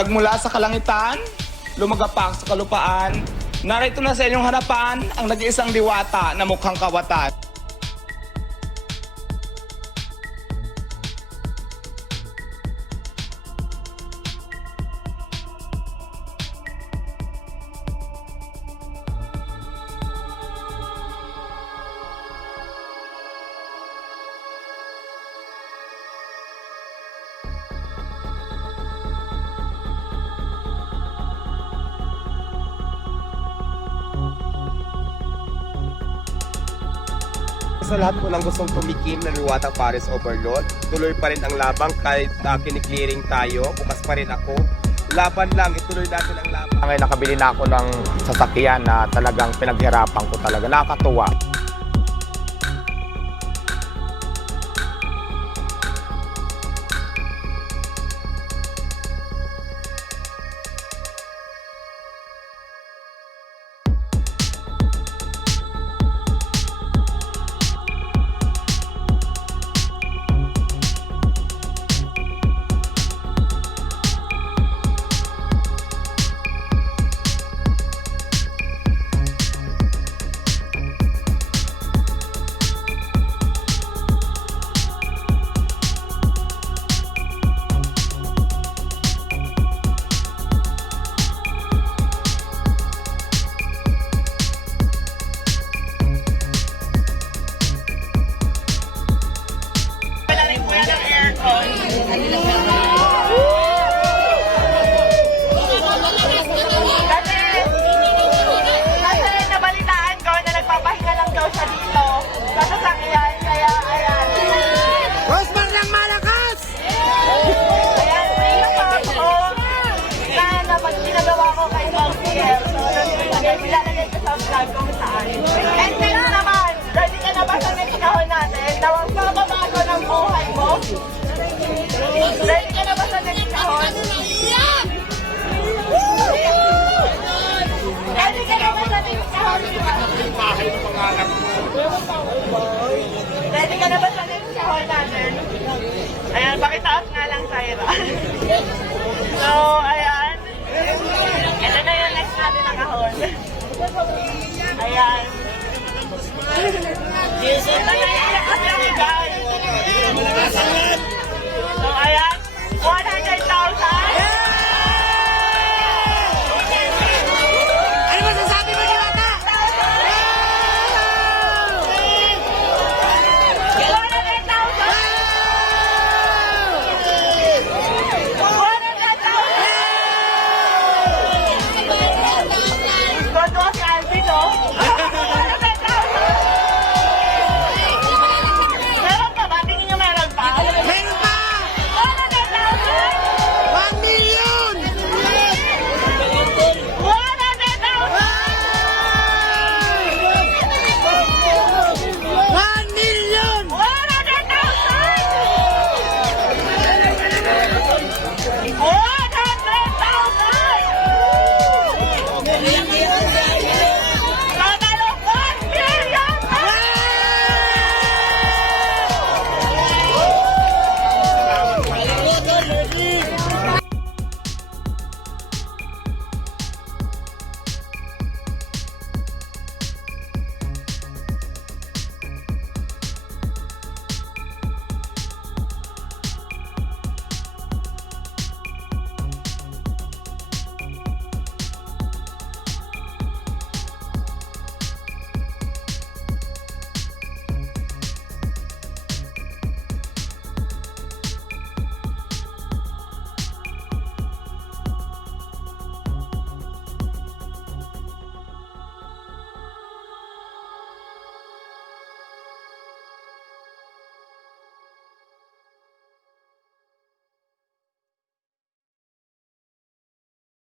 Nagmula sa kalangitan, lumagapak sa kalupaan, narito na sa inyong harapan ang nag-iisang diwata na mukhang kawatan. Sa lahat po ng gustong tumikim ng Liwatang Paris Overload, tuloy pa rin ang labang kahit kiniklearing tayo, bukas pa rin ako. Laban lang, ituloy natin ang laban. Ngayon nakabili na ako ng sasakyan na talagang pinaghirapan ko talaga. Nakakatuwa. And next naman, ready ka na ba sa next kahon natin na magbabago ng buhay mo? Ready ka na ba sa next kahon? Ready ka na ba sa next kahon? Ready ka na ba sa next kahon natin? Ayan, pakitaas nga lang, Tyra. So, ayan. Ito na yung next natin na kahon. Ayan. Ito na yung